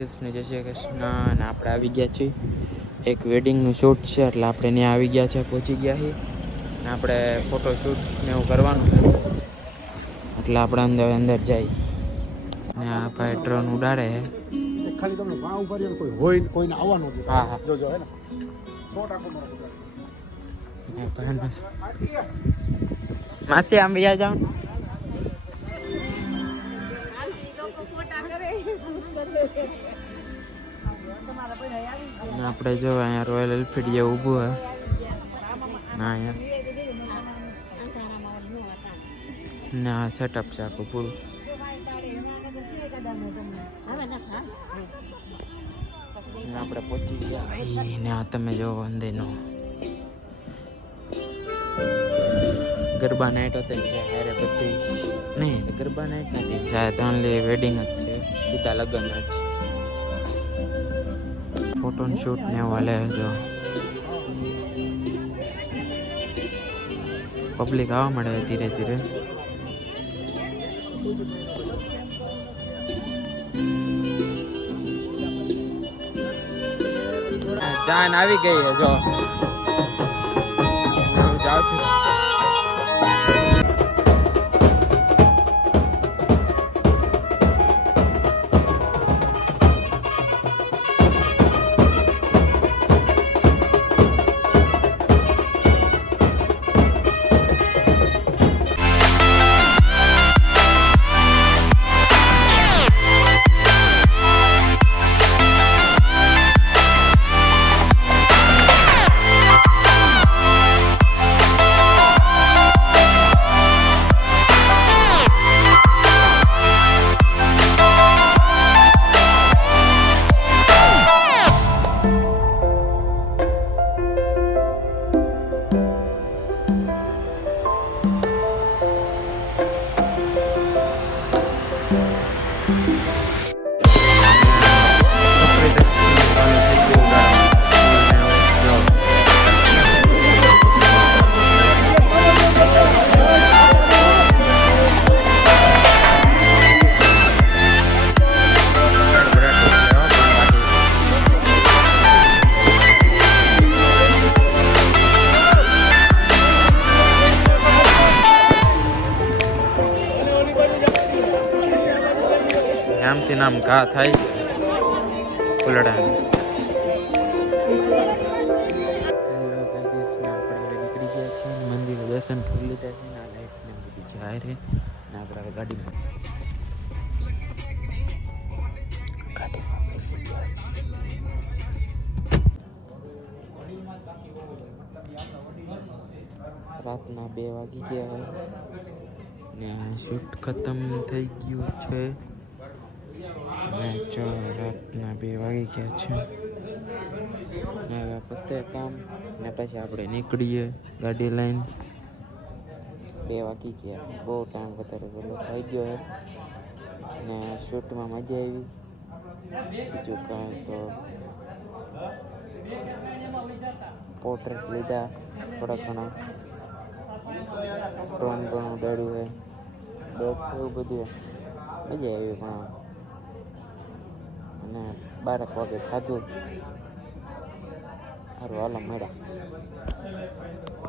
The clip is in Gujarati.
કૃષ્ણ જય શ્રી કૃષ્ણ અને આપણે આવી ગયા છીએ એક વેડિંગનું શૂટ છે એટલે આપણે ત્યાં આવી ગયા છે પહોંચી ગયા છીએ ને આપણે ફોટો શૂટ ને એવું કરવાનું એટલે આપણે અંદર જઈ ને આ ભાઈ ડ્રોન ઉડાડે છે ખાલી તમને વાહ ઉપર કોઈ હોય કોઈને આવવાનું નથી. હા હા જોજો હે ને 100% માસી આમ બીજા જાવ આપણે જો અહીંયા રોયલ એનફિલ્ડ જે ઊભું હે ના અહીંયા ના સેટઅપ છે આખું પૂરું આપણે પહોંચી ગયા ને આ તમે જો અંદરનો ગરબા નાઇટ હતી છે હારે બધી નહીં ગરબા નાઇટ નથી શાયદ ઓનલી વેડિંગ જ છે સીધા લગ્ન જ ફોટો શૂટ ને વાલે જો પબ્લિક આવવા મળે ધીરે ધીરે જાન આવી ગઈ છે જો હું જાઉં છું નામથી નામ ઘા થાય ફૂલડા હેલો ગાઈસ ને આપણે નીકળી ગયા છીએ મંદિરે દર્શન કરી લીધા છે ને આ લાઈટ ને બધી જાય રે ને આપણે ગાડીમાં બેસી ગયા રાતના 2 વાગી ગયા ને શૂટ ખતમ થઈ ગયું છે જો રાતના 2 વાગી ગયા છે ને હવે પતે કામ ને પછી આપણે નીકળીએ ગાડી લઈને 2 વાગી ગયા બહુ ટાઈમ વધારે પેલો થઈ ગયો છે ને શૂટમાં મજા આવી બીજું કાંઈ તો પોર્ટ્રેટ લીધા થોડા ઘણા ડ્રોન ઉડાડ્યું છે બસ એવું બધું મજા આવી પણ અને 12 વાગે ખાધું સારું હાલો મળ્યા